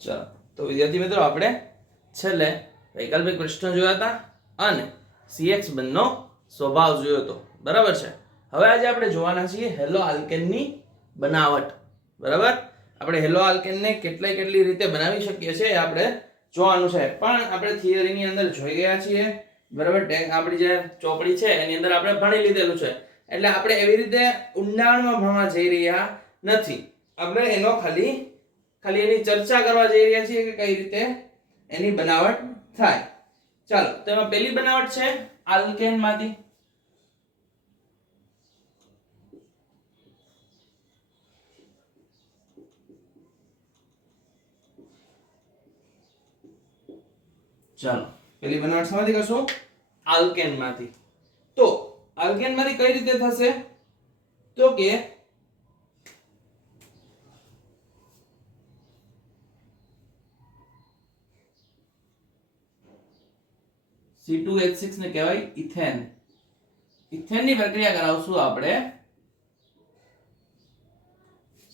ચલો તો વિદ્યાર્થી મિત્રો આપણે છેલ્લે વૈકલ્પિક પ્રશ્ન જોયા હતા અને CH2 નો સ્વભાવ જોયો હતો, બરાબર છે. હવે આજે આપણે જોવાના છીએ હેલો આલ્કેનની બનાવટ, બરાબર. આપણે હેલો આલ્કેનને કેટલી રીતે બનાવી શકીએ છીએ આપણે જોવાનું છે, પણ આપણે થિયરીની અંદર જોઈ ગયા છીએ, બરાબર. આપણી જે ચોપડી છે એની અંદર આપણે ભણી લીધેલું છે, એટલે આપણે એવી રીતે ઊંડાણમાં ભણવા જઈ રહ્યા નથી. આપણે એનો ખાલી એની ચર્ચા કરવા જઈ રહ્યા છીએ કે કઈ રીતે એની બનાવટ થાય. ચાલો, તેમાં પહેલી બનાવટ છે આલ્કેન માંથી. ચાલો, પહેલી બનાવટ શેમાંથી કરશું? આલ્કેન માંથી. તો આલ્કેન માંથી કઈ રીતે થશે? તો કે C2H6 ને કહેવાય ઇથેન. ઇથેન ની પ્રક્રિયા કરાવશું આપણે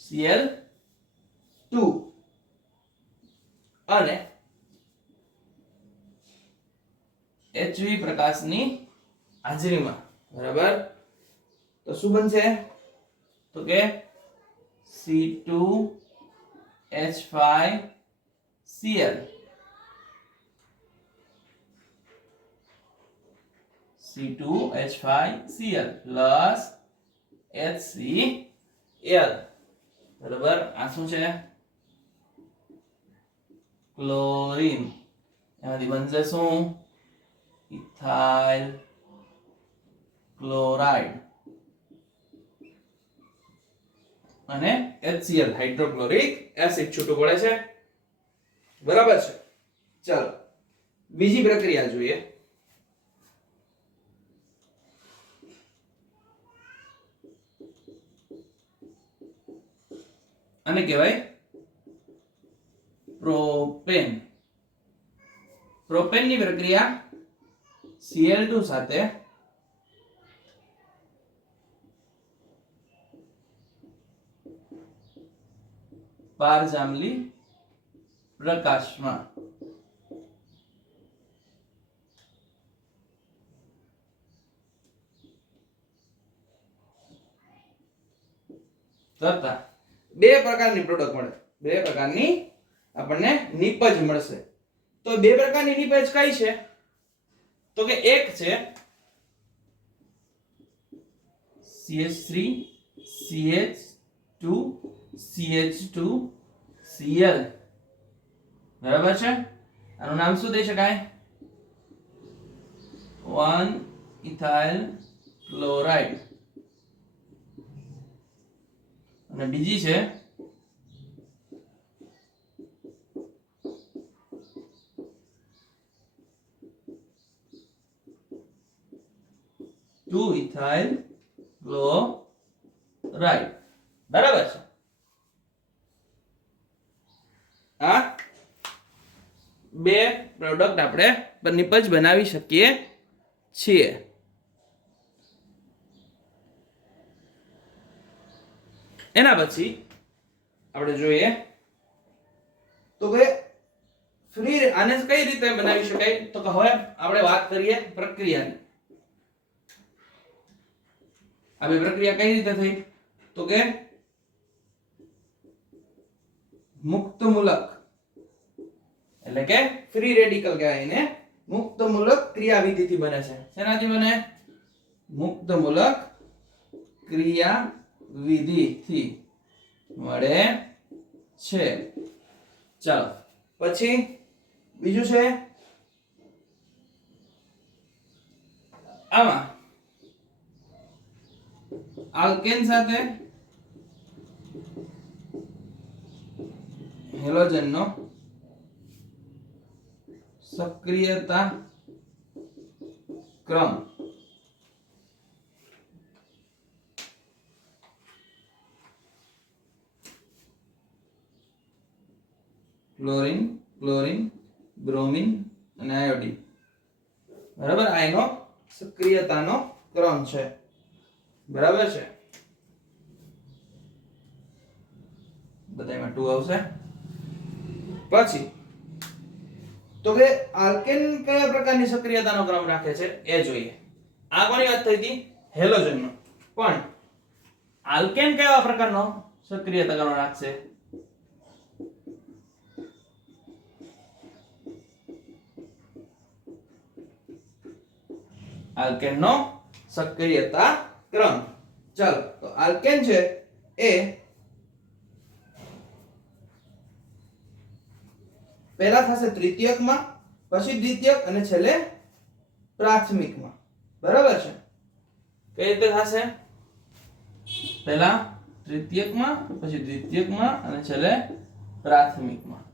Cl2 અને HV પ્રકાશની હાજરીમાં, બરાબર. તો શું બનશે? તો કે C2H5Cl C2H5Cl plus HCl, બરાબર. આ શું છે? ક્લોરીન. એમાંથી બનશે શું? ઇથાઇલ ક્લોરાઇડ અને HCl હાઇડ્રોક્લોરિક એસિડ છૂટું પડે છે, બરાબર છે. ચાલો બીજી પ્રક્રિયા જોઈએ. આને કહેવાય પ્રોપેન. પ્રોપેન ની પ્રક્રિયા Cl2 સાથે પારજાંબલી પ્રકાશમાં. કરતા બે પ્રકારની પ્રોડક્ટ મળે, બે પ્રકારની આપણને નિપજ મળશે. તો બે પ્રકારની નિપજ કઈ છે? તો કે એક છે CH3 CH2 CH2 Cl, બરાબર છે. આનું નામ શું દઈ શકાય? 1 ઇથાઇલ ક્લોરાઇડ. અને બીજી છે ટુ ઇથાઇલ ક્લોરાઇડ, બરાબર છે. આ બે પ્રોડક્ટ આપણે નિપજ બનાવી શકીએ છીએ. એના પછી આપણે જોઈએ તો કે ફ્રી આને કઈ રીતે બનાવી શકાય? તો કે હવે આપણે વાત કરીએ પ્રક્રિયાની. આ બે પ્રક્રિયા કઈ રીતે થઈ? તો કે મુક્ત મૂલક, એટલે કે ફ્રી રેડિકલ કહેવાય એને. મુક્ત મૂલક ક્રિયાવિધિથી બને છે. શેનાથી બને? મુક્ત મૂલક ક્રિયાવિધિથી મળે છે. ચાલો પછી બીજું છે આમાં આલ્કેન સાથે હેલોજનનો સક્રિયતા ક્રમ. ક્લોરીન, ક્લોરીન, બ્રોમિન અને આયોડીન, બરાબર. આ એનો સક્રિયતાનો ક્રમ છે, બરાબર છે. બધામાં 2 આવશે. પછી તો કે આલ્કેન કયા પ્રકારની સક્રિયતાનો ક્રમ રાખે છે એ જોઈએ. આ કોની વાત થઈ હતી? હેલોજનનો. પણ આલ્કેન કયા પ્રકારનો સક્રિયતા ક્રમ રાખશે? આલ્કેનનો સક્રિયતા ક્રમ. ચાલો તો આલ્કેન છે એ પહેલા થશે તૃતીયકમાં, પછી દ્વિતીયક અને છેલ્લે પ્રાથમિકમાં. બરાબર છે? કઈ રીતે થશે? પહેલા તૃતીયકમાં, પછી દ્વિતીયકમાં અને છેલ્લે પ્રાથમિકમાં.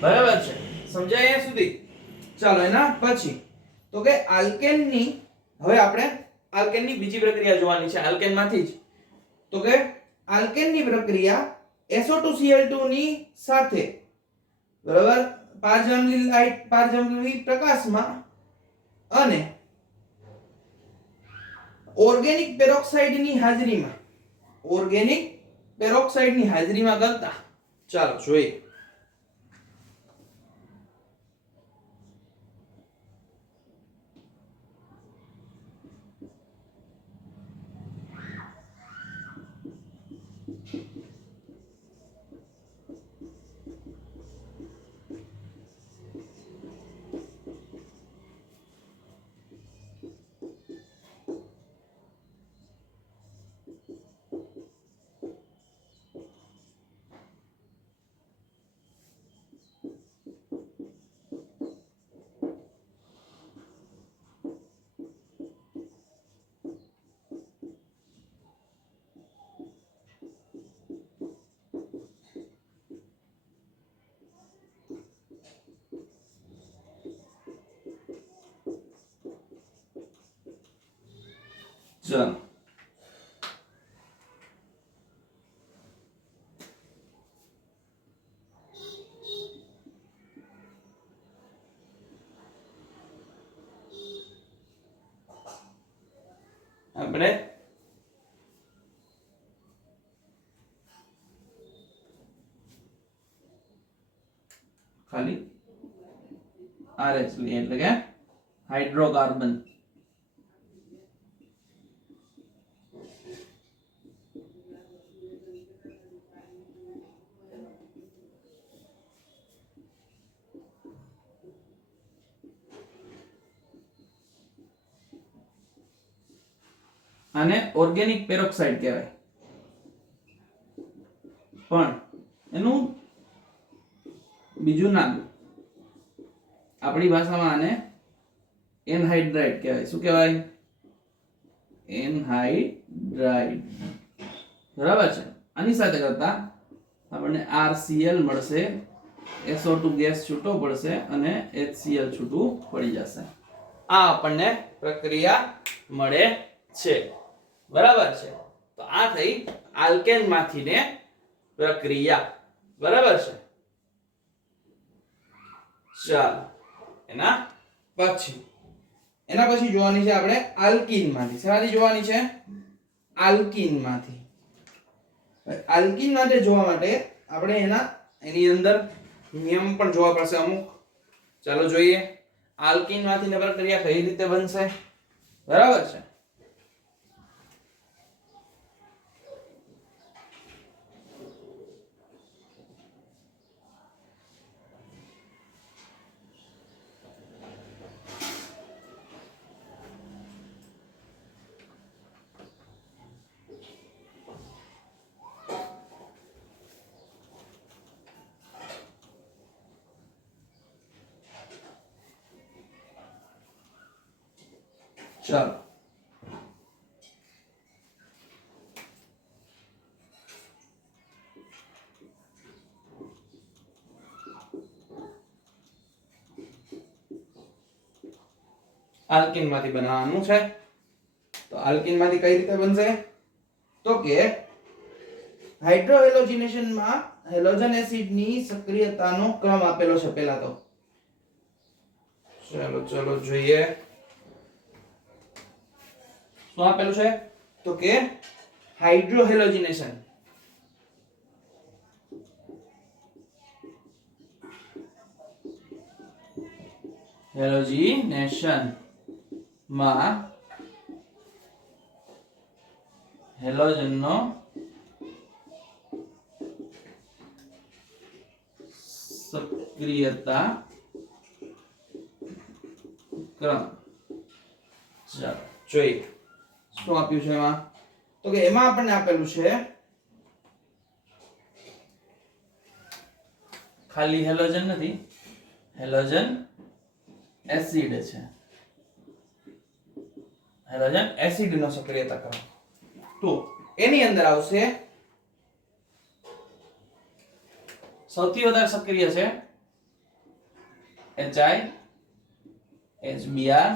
બરાબર છે? સમજાય અહીંયા સુધી? ચાલો એના પછી તો કે આલ્કેનની, હવે આપણે આલ્કેનની બીજી પ્રક્રિયા જોવાની છે આલ્કેનમાંથી જ. તો કે આલ્કેનની પ્રક્રિયા SO2Cl2 ની સાથે, બરાબર, પારજાંબલી પ્રકાશમાં અને ઓર્ગેનિક પેરોક્સાઇડની હાજરીમાં કરતા. ચાલો જોઈએ. ચાલો આપણે ખાલી RH લઈએ, એટલે કે હાઇડ્રોકાર્બન. આને ઓર્ગેનિક પેરોક્સાઇડ કહેવાય, પણ એનું બીજું નામ આપણી ભાષામાં આને એનહાઇડ્રાઇડ કહેવાય. શું કહેવાય? એનહાઇડ્રાઇડ. બરાબર છે? આની સાથે કરતા આપણને RCl મળશે, SO2 ગેસ છૂટો પડશે અને HCl છૂટું પડી જશે. આ આપણને પ્રક્રિયા મળે છે. બરાબર છે? તો આ થઈ આલ્કેન માંથી ને પ્રક્રિયા. બરાબર છે? ચાલો એના પછી જોવાની છે આપણે આલ્કીન માંથી. શેમાંથી જોવાની છે? આલ્કીન માંથી. આલ્કીન માટે જોવા માટે આપણે એની અંદર નિયમ પણ જોવા પડશે અમુક. ચાલો જોઈએ આલ્કીન માંથી ને પ્રક્રિયા કઈ રીતે બનશે. બરાબર છે? ચાલો આલ્કીન માંથી બનાવવાનું છે. તો આલ્કીન માંથી કઈ રીતે બનશે? તો કે હાઇડ્રોહેલોજિનેશન માં હેલોજન એસિડ ની સક્રિયતાનો ક્રમ આપેલો છે પહેલા તો. ચલો જોઈએ શું આપેલું છે. તો કે હાઇડ્રોહેલોજિનેશન હેલોજિનેશન માં હેલોજનનો સક્રિયતા ક્રમ. ચાલો જોઈએ શું આપ્યું છે એમાં. તો કે એમાં આપણને આપેલું છે ખાલી હેલોજન નથી, હેલોજન એસિડ છે. હેલોજન એસિડ નો સક્રિયતા ક્રમ. તો એની અંદર આવશે સૌથી વધારે સક્રિય છે HI HBr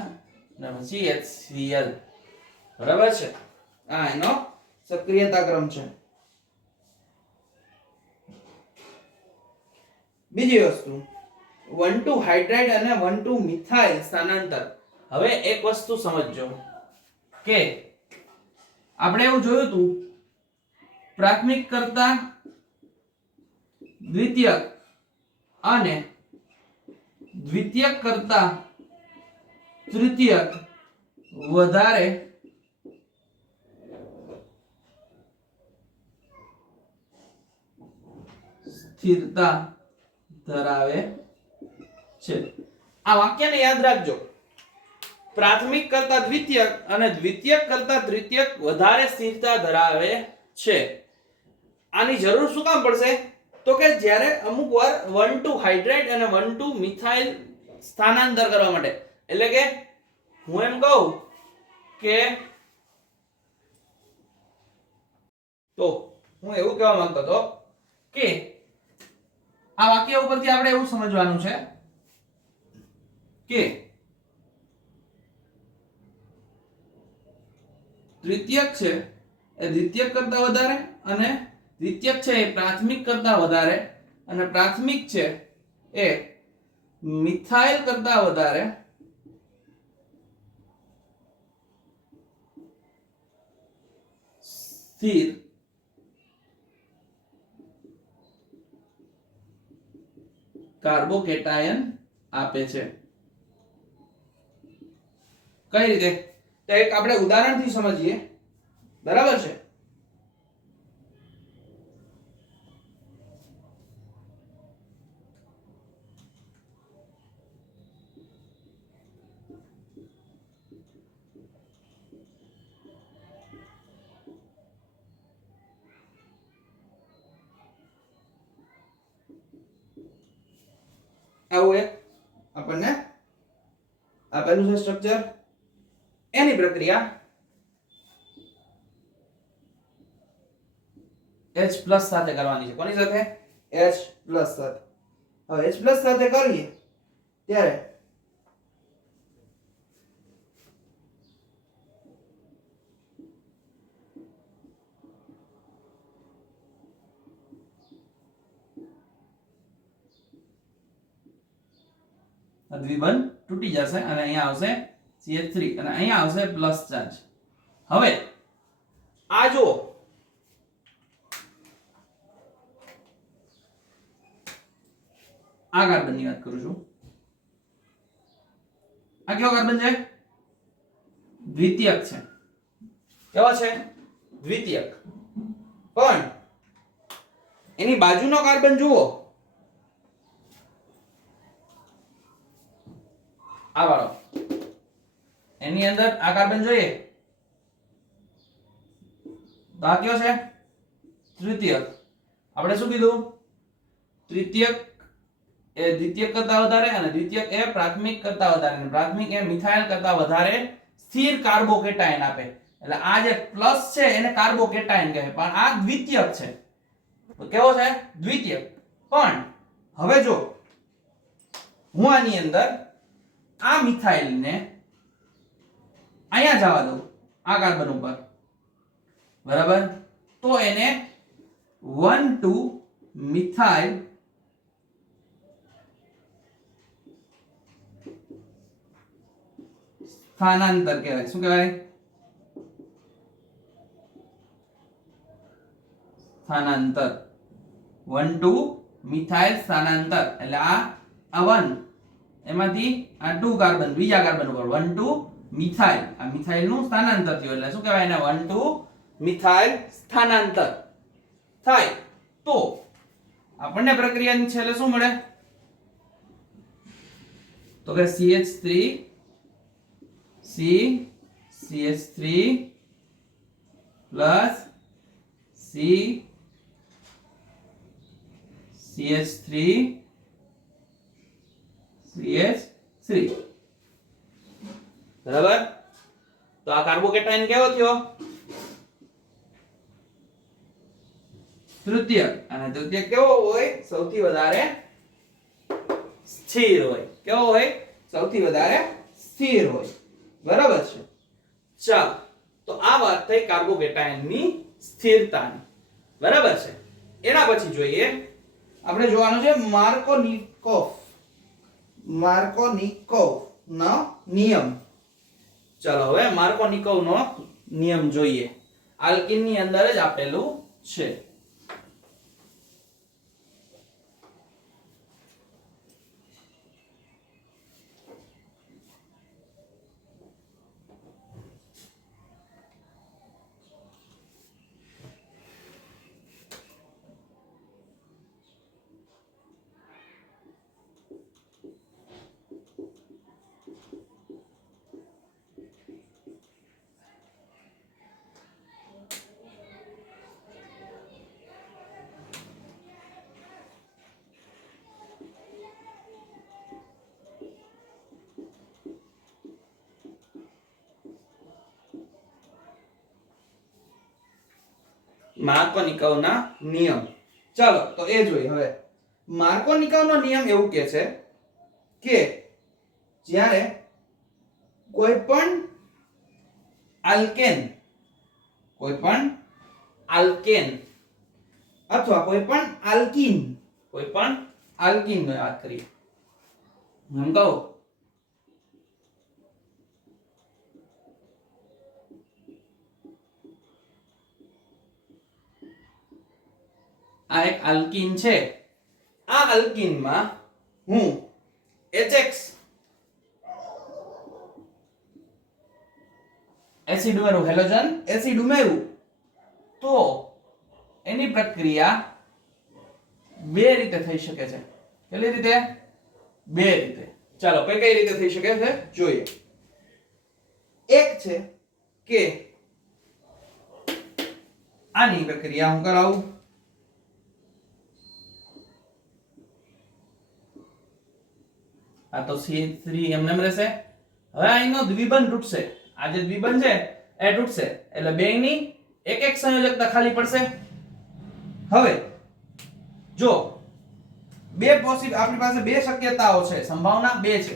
અને પછી HCl. બરાબર છે, આ એનો સક્રિયતા ક્રમ છે. બીજી વસ્તુ 1,2 હાઇડ્રાઇડ અને 1,2 મિથાઇલ સ્થાનાંતર. હવે એક વસ્તુ સમજજો કે આપણે એવું જોયું હતું પ્રાથમિક કરતા દ્વિતીયક અને દ્વિતીયક કરતા તૃતીયક વધારે સ્થિરતા ધરાવે છે. આ વાક્યને યાદ રાખજો. પ્રાથમિક કરતા દ્વિતીયક અને દ્વિતીયક કરતા તૃતીયક વધારે સ્થિરતા ધરાવે છે. આની જરૂર શું કામ પડશે? તો કે જ્યારે અમુક વાર 1,2 હાઇડ્રાઇડ અને 1,2 મિથાઇલ સ્થાનાંતર કરવા માટે, એટલે કે હું એમ કહું કે તો હું એવું કહેવા માંગતો હતો કે આ વાક્ય ઉપરથી આપણે એવું સમજવાનું છે કે તૃતીયક છે એ દ્વિતીયક કરતા વધારે અને દ્વિતીયક છે એ પ્રાથમિક કરતા વધારે અને પ્રાથમિક છે એ મિથાઇલ કરતા વધારે સ્થિર કાર્બોકેટાયન આપે છે. કઈ રીતે? તો એક આપણે ઉદાહરણથી સમજીએ. બરાબર છે? આવું એક આપણને આપેલું છે સ્ટ્રક્ચર. એની પ્રક્રિયા H+ સાથે કરવાની છે. કોની સાથે? H+ સાથે. હવે H+ સાથે કરીએ ત્યારે દ્વિબંધ તૂટી જશે અને અહીંયા આવશે CH3 અને અહીંયા આવશે પ્લસ ચાર્જ. હવે આ જો આ કાર્બનની વાત કરું છું. આ કેવો કાર્બન છે? દ્વિતીયક છે. કેવો છે? દ્વિતીયક. પણ એની બાજુનો કાર્બન જુઓ, આ વાળો. એની અંદર આ કાર્બન જોઈએ તો આ કયો છે? તૃતીયક. આપણે શું કીધું? તૃતીયક એ દ્વિતીયક કરતા વધારે અને દ્વિતીયક એ પ્રાથમિક કરતા વધારે અને પ્રાથમિક એ મિથાઇલ કરતા વધારે સ્થિર કાર્બોકેટાયન આપે. એટલે આ જે પ્લસ છે એને કાર્બોકેટાયન કહે, પણ આ દ્વિતીયક છે. તો કેવો છે? દ્વિતીયક. પણ હવે જો હું આની અંદર આ મિથાઇલ ને અહીંયા જવા દઉં આ કાર્બન ઉપર, બરાબર, તો એને 1,2 મિથાઇલ સ્થાનાંતર કહેવાય. શું કહેવાય? સ્થાનાંતર. 1,2 મિથાઇલ સ્થાનાંતર. એટલે આ 1 એમાંથી આ 2 કાર્બન બીજા કાર્બન ઉપર 1 2 મિથાઇલ, આ મિથાઇલ નું સ્થાનાંતર થયું એટલે શું કહેવાય એને 1 2 મિથાઇલ સ્થાનાંતર થાય તો આપણને પ્રક્રિયાની છેલ્લે શું મળે તો કે CH3 C CH3 plus C CH3 CH3 બરાબર. તો આ કાર્બોકેટાયન કેવો થયો તૃતીયક, અને તૃતીયક કેવો હોય સૌથી વધારે સ્થિર હોય. કેવો હોય સૌથી વધારે સ્થિર હોય. બરાબર છે. ચાલો તો આ વાત થઈ કાર્બોકેટાયનની સ્થિરતાની. બરાબર છે. એના પછી જોઈએ આપણે જોવાનું છે માર્કોનિકોવ નો નિયમ. ચાલો હવે માર્કોનિકોવ નો નિયમ જોઈએ. આલ્કીન ની અંદર જ આપેલું છે. માર્કોનિકોવના નિયમ. ચાલો તો એ જોઈએ. હવે માર્કોનિકોવનો નિયમ એવું કહે છે કે જ્યારે કોઈ પણ આલ્કેન અથવા કોઈ પણ આલ્કીન ની વાત કરીએ હું કહું આ એક આલ્કીન છે. આ આલ્કીનમાં હું HX એસિડ ઉમેરું, હેલોજન એસિડ ઉમેરું તો એની પ્રક્રિયા બે રીતે થઈ શકે છે. કેટલી રીતે? બે રીતે. ચાલો કઈ કઈ રીતે થઈ શકે છે જોઈએ. એક છે કે આની પ્રક્રિયા હું કરાવું, આ તો CH3 એમને રહેશે. હવે અહીંનો દ્વિબંધ તૂટશે. આ જે દ્વિબંધ છે એ તૂટશે એટલે બેયની એક એક સંયોજકતા ખાલી પડશે. હવે જો આપણી પાસે બે શક્યતાઓ છે, સંભાવના બે છે.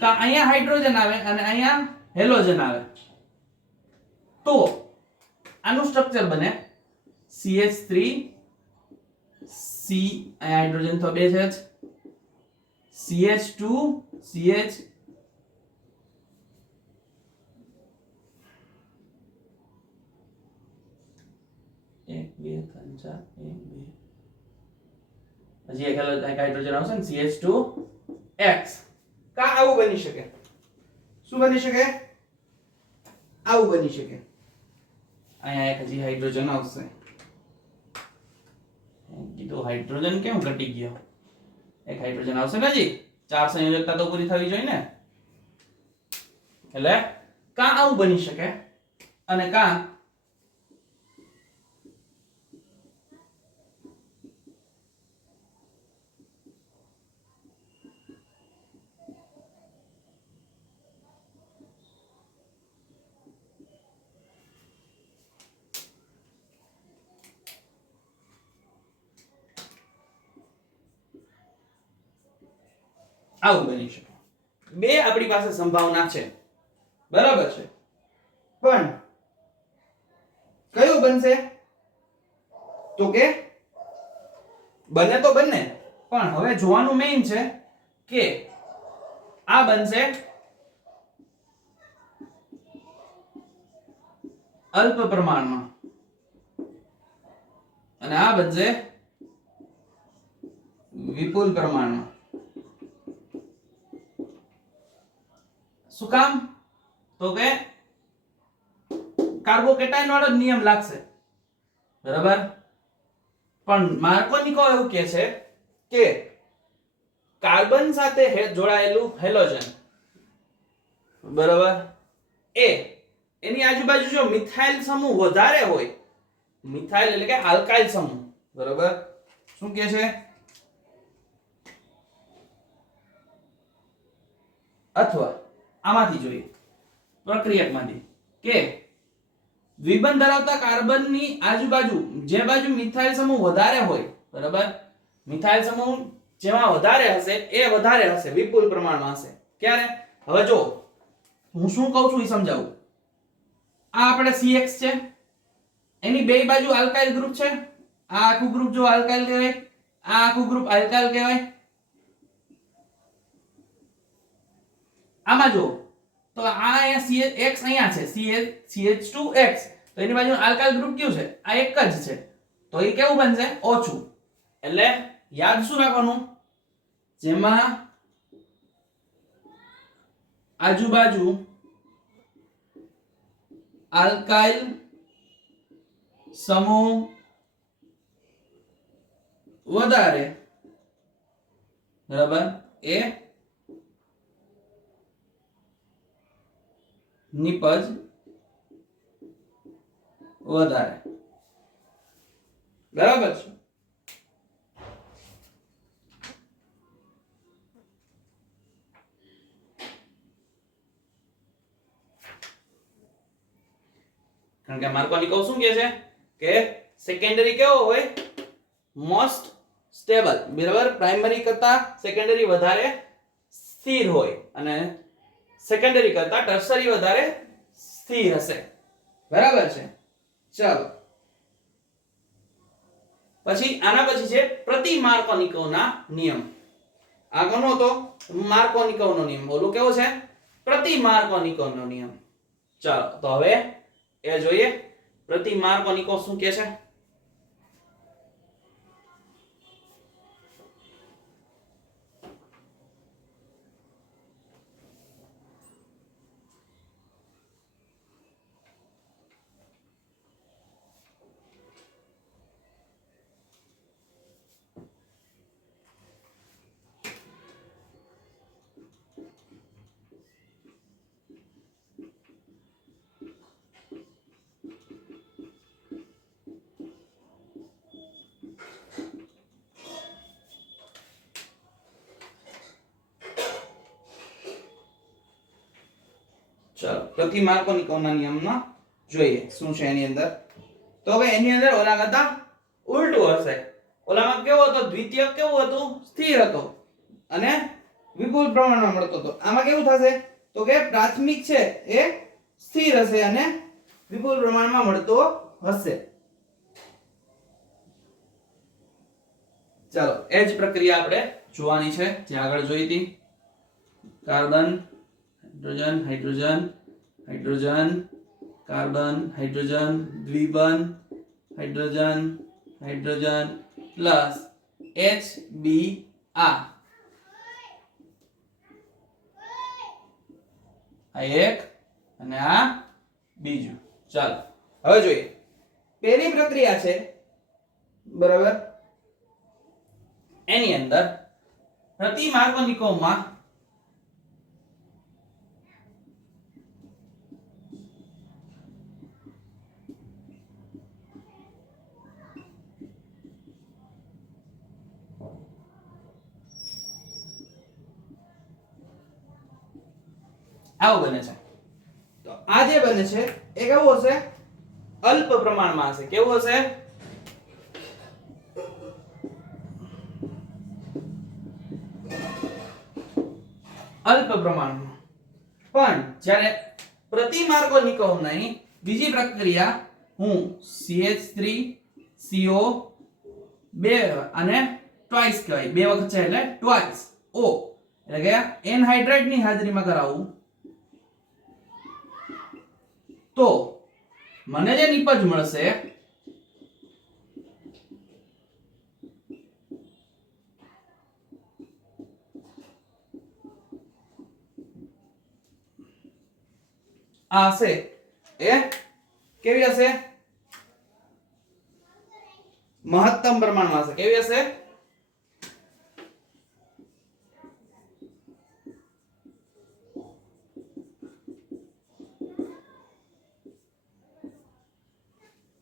કા અહીંયા હાઇડ્રોજન આવે અને અહીંયા હેલોજન આવે તો આનું સ્ટ્રક્ચર બને CH3 C, અહીંયા હાઇડ્રોજન તો બે છે જ, CH2 CH એક બે ત્રણ ચાર એક બે હજી એક હાઇડ્રોજન આવશે ને CH2X. કા આવું બની શકે? શું બની શકે? આવું બની શકે. અહીંયા એક હજી હાઇડ્રોજન આવશે. કીધું હાઇડ્રોજન કેમ ઘટી ગયો? એક હાઇડ્રોજન આવશે ને, હજી ચાર સંયોજકતા તો પૂરી થવી જોઈએ ને. એટલે કા આવું બની શકે અને કા આવું બની શકે. બે આપણી પાસે સંભાવના છે. બરાબર છે. પણ કયું બનશે? તો કે બને તો બંને, પણ હવે જોવાનું મેઇન છે કે આ બનશે અલ્પ પ્રમાણમાં અને આ બનશે વિપુલ પ્રમાણમાં. શું કામ? તો કે કાર્બોકેટાયન વાળો જ નિયમ લાગશે, બરાબર. પણ માર્કોનિકો એવું કહે છે કે કાર્બન સાથે જોડાયેલું હેલોજન, બરાબર, એની આજુબાજુ જો મિથાઇલ સમૂહ વધારે હોય, મિથાઇલ એટલે કે આલ્કાઇલ સમૂહ, બરાબર, શું કહે છે? અથવા આમાંથી જોઈએ પ્રક્રિયકમાંથી કે દ્વિબંધ ધરાવતા કાર્બનની આજુબાજુ જે બાજુ મિથાઇલ સમૂહ વધારે હોય, બરાબર, મિથાઇલ સમૂહ જેમાં વધારે હશે એ વધારે હશે, વિપુલ પ્રમાણમાં હશે. ક્યારે? હવે જો હું શું કહું છું એ સમજાવું. આ આપણે CX છે, એની બે બાજુ આલ્કાઇલ ગ્રુપ છે. આ આખું ગ્રુપ જો આલ્કાઇલ કહેવાય, આ આખું ગ્રુપ આલ્કાઇલ કહેવાય. આમાં જો તો આ અહીંયા CH અહીંયા છે, CH2X, તો એની બાજુ આલ્કાઇલ ગ્રુપ કયું છે? આ એક જ છે, તો એ કેવું બનશે? ઓછું. એટલે યાદ શું રાખવાનું? જેમાં આજુબાજુ આલ્કાઇલ સમૂહ વધારે, બરાબર, એ નિપજ વધારે, બરાબર છે. કારણ કે માર્કોનિકો શું કહે છે કે સેકન્ડરી કેવો હોય? મોસ્ટ સ્ટેબલ, બરાબર, પ્રાઇમરી કરતા સેકન્ડરી વધારે સ્થિર હોય અને સેકન્ડરી કરતા ટર્સરી વધારે સ્થિર હશે, બરાબર છે. ચાલો પછી આના પછી છે પ્રતિ માર્કોનિકોના નિયમ. આ કોનો હતો? માર્કોનિકોનો નિયમ. ઓલું કેવો છે? પ્રતિ માર્કોનિકોનો નિયમ. ચાલો તો હવે એ જોઈએ પ્રતિ માર્કોનિકો શું કહે છે. ચાલો પ્રતિ માર્કોનિકોના નિયમમાં જોઈએ શું છે એની અંદર. તો હવે એની અંદર ઓલા કરતા ઉલટું હશે. ઓલામાં કેવો હતો? દ્વિતીયક કેવું હતું? સ્થિર હતો અને વિપુલ પ્રમાણમાં મળતો હતો. આમાં કેવું થશે? તો કે પ્રાથમિક છે એ સ્થિર હશે અને વિપુલ પ્રમાણમાં મળતો હશે. ચાલો એ જ પ્રક્રિયા આપણે જોવાની છે જે આગળ જોઈ હતી. Carbon, hydrogen, hydrogen, hydrogen, carbon, hydrogen, દ્વિબંધ, હાઇડ્રોજન, હાઇડ્રોજન પ્લસ HBr. આ એક અને આ બીજું. ચાલો હવે જોઈએ. પહેલી પ્રક્રિયા છે, બરાબર, એની અંદર પ્રતિ માર્કોનિકોમાં આવું બને છે. તો આ જે બને છે એ કેવું હશે? અલ્પ પ્રમાણમાં હશે. કેવું હશે? અલ્પ પ્રમાણમાં. પણ જ્યારે પ્રતિ માર્કોનિકોની બીજી પ્રક્રિયા હું CH3CO 2 અને ટ્વાઇસ કહેવાય, બે વખત છે એટલે ટ્વાઇસ O એટલે કે એનહાઇડ્રાઇડ ની હાજરીમાં કરાવું તો મને જે નિપજ મળશે આ હશે એ કેવી હશે? મહત્તમ પ્રમાણમાં હશે. કેવી હશે?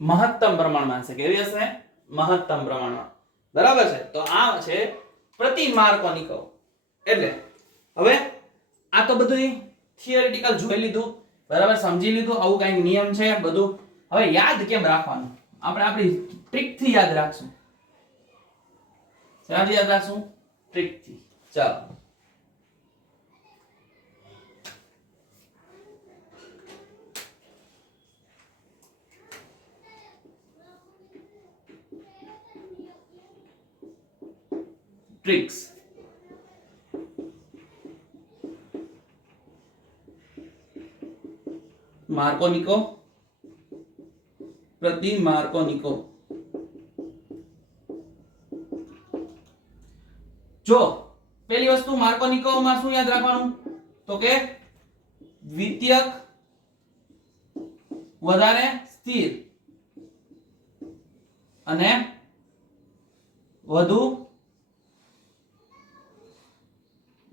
મહત્તમ પ્રમાણમાં હશે. કેવી હશે? મહત્તમ પ્રમાણમાં. બરાબર છે. તો આ છે પ્રતિ માર્કોની કર્વ. એટલે હવે આ તો બધું થિયરિટિકલ જોઈ લીધું, બરાબર, સમજી લીધું, આવું કઈક નિયમ છે બધું. હવે યાદ કેમ રાખવાનું? આપણે આપણી ટ્રીક થી યાદ રાખશું. શાથી યાદ રાખશું? ટ્રીક થી. ચાલો, ટ્રિક્સ. માર્કોનિકો પ્રતિ માર્કોનિકો. જો પેલી વસ્તુ માર્કોનિકોમાં શું યાદ રાખવાનું? તો કે દ્વિતીયક વધારે સ્થિર અને વધુ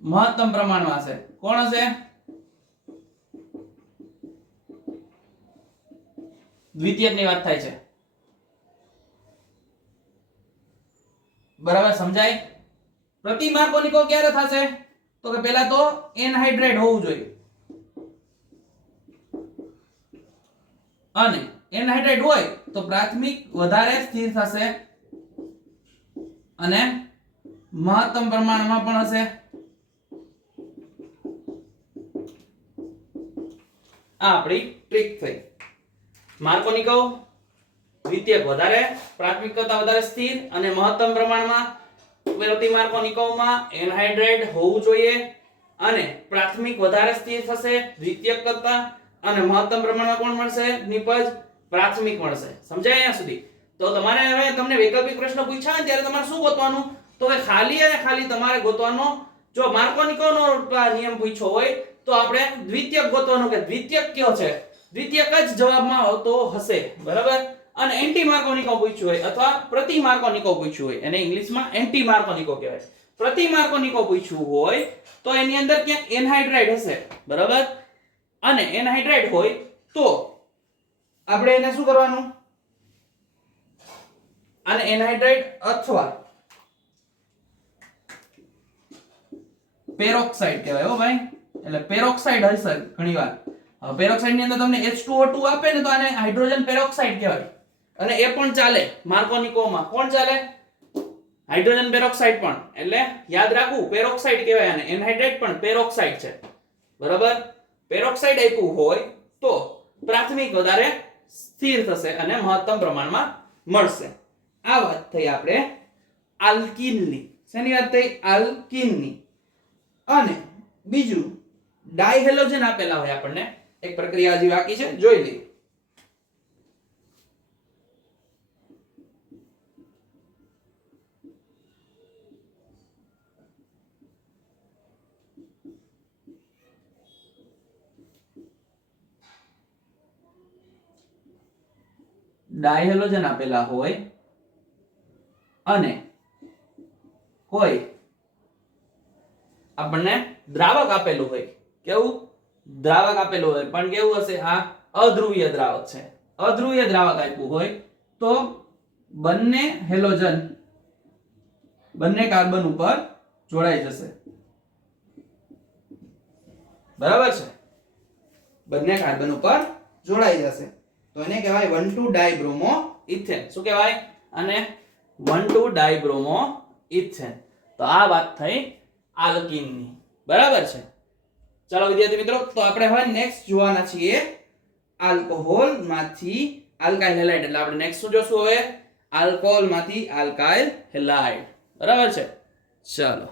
મહત્તમ પ્રમાણમાં હશે. કોણ હશે? દ્વિતીયકની વાત થાય છે. બરાબર સમજાય? પ્રતિ માર્કોનિકો ક્યારે થશે? તો કે પહેલા તો એનહાઇડ્રેટ હોવું જોઈએ, અને એનહાઇડ્રેટ હોય તો પ્રાથમિક વધારે સ્થિર થશે અને મહત્તમ પ્રમાણમાં પણ હશે. આ આપણી ટ્રીક થઈ. માર્કોનિકો દ્વિતીયક વધારે, પ્રાથમિક કરતા વધારે સ્થિર અને મહત્તમ પ્રમાણમાં. પ્રતિ માર્કોનિકોમાં એનહાઇડ્રેટ હોવું જોઈએ અને પ્રાથમિક વધારે સ્થિર થશે દ્વિતીયક કરતા, અને મહત્તમ પ્રમાણમાં કોણ મળશે? નિપજ પ્રાથમિક મળશે. સમજાય અહીંયા સુધી? તો તમારે હવે તમને વૈકલ્પિક પ્રશ્ન પૂછ્યા ને ત્યારે તમારે શું ગોતવાનું? તો કે ખાલી અને ખાલી તમારે ગોતવાનો, જો માર્કોનિકોનો નિયમ પૂછ્યો હોય તો આપણે દ્વિતીયક ગોતવાનો કે દ્વિતીયક કયો છે, દ્વિતીયક જ જવાબમાં આવતો હશે. બરાબર? અને એન્ટી માર્કોનિકો પૂછ્યું હોય અથવા પ્રતિ માર્કોનિકો પૂછ્યું હોય, એને ઇંગ્લિશમાં એન્ટી માર્કોનિકો કહેવાય. પ્રતિ માર્કોનિકો પૂછ્યું હોય તો એની અંદર ક્યાંક એનહાઇડ્રેટ હશે. બરાબર? અને એનહાઇડ્રેટ હોય તો આપણે એને શું કરવાનું? આને એનહાઇડ્રેટ અથવા પેરોક્સાઇડ કહેવાય. હો ભાઈ, એટલે પેરોક્સાઇડ હશે ઘણીવાર. પેરોક્સાઇડ ની અંદર તમને H2O2 આપે ને તો આને હાઇડ્રોજન પેરોક્સાઇડ કહેવાય. અને એ પણ ચાલે માર્કોનિકોમાં. કોણ ચાલે? હાઇડ્રોજન પેરોક્સાઇડ પણ. એટલે યાદ રાખવું, પેરોક્સાઇડ કહેવાય આને. એનહાઇડ્રેટ પણ પેરોક્સાઇડ છે. બરાબર? પેરોક્સાઇડ આપ્યું હોય તો પ્રાથમિક વધારે સ્થિર થશે અને મહત્તમ પ્રમાણમાં મળશે. આ વાત થઈ આપણે આલ્કીનની. શેની વાત થઈ? આલ્કીનની. અને બીજું ડાયહેલોજન આપેલા હોય આપણને, એક પ્રક્રિયા હજી બાકી છે, જોઈ લઈએ. ડાયહેલોજન આપેલા હોય અને કોઈ આપણને દ્રાવક આપેલું હોય. કેવું? દ્રાવક આપેલું હોય, પણ કેવું હશે? આ અધ્રુવીય દ્રાવક છે. અધ્રુવીય દ્રાવક આપ્યું હોય તો બંને હેલોજન બંને કાર્બન ઉપર જોડાઈ જશે. બરાબર છે? બંને કાર્બન ઉપર જોડાઈ જશે તો એને કહેવાય 1,2-ડાયબ્રોમો ઇથેન. શું કહેવાય? અને 1,2-ડાયબ્રોમો ઇથેન. તો આ વાત થઈ આલ્કીનની. બરાબર છે? ચાલો વિદ્યાર્થી મિત્રો, તો આપણે હવે નેક્સ્ટ જોવાના છીએ આલ્કોહોલ માંથી આલ્કાઇલ હેલાઇડ. એટલે આપણે નેક્સ્ટ શું જોશું હવે? આલ્કોહોલ માંથી આલ્કાઇલ હેલાઇડ. બરાબર છે? ચાલો.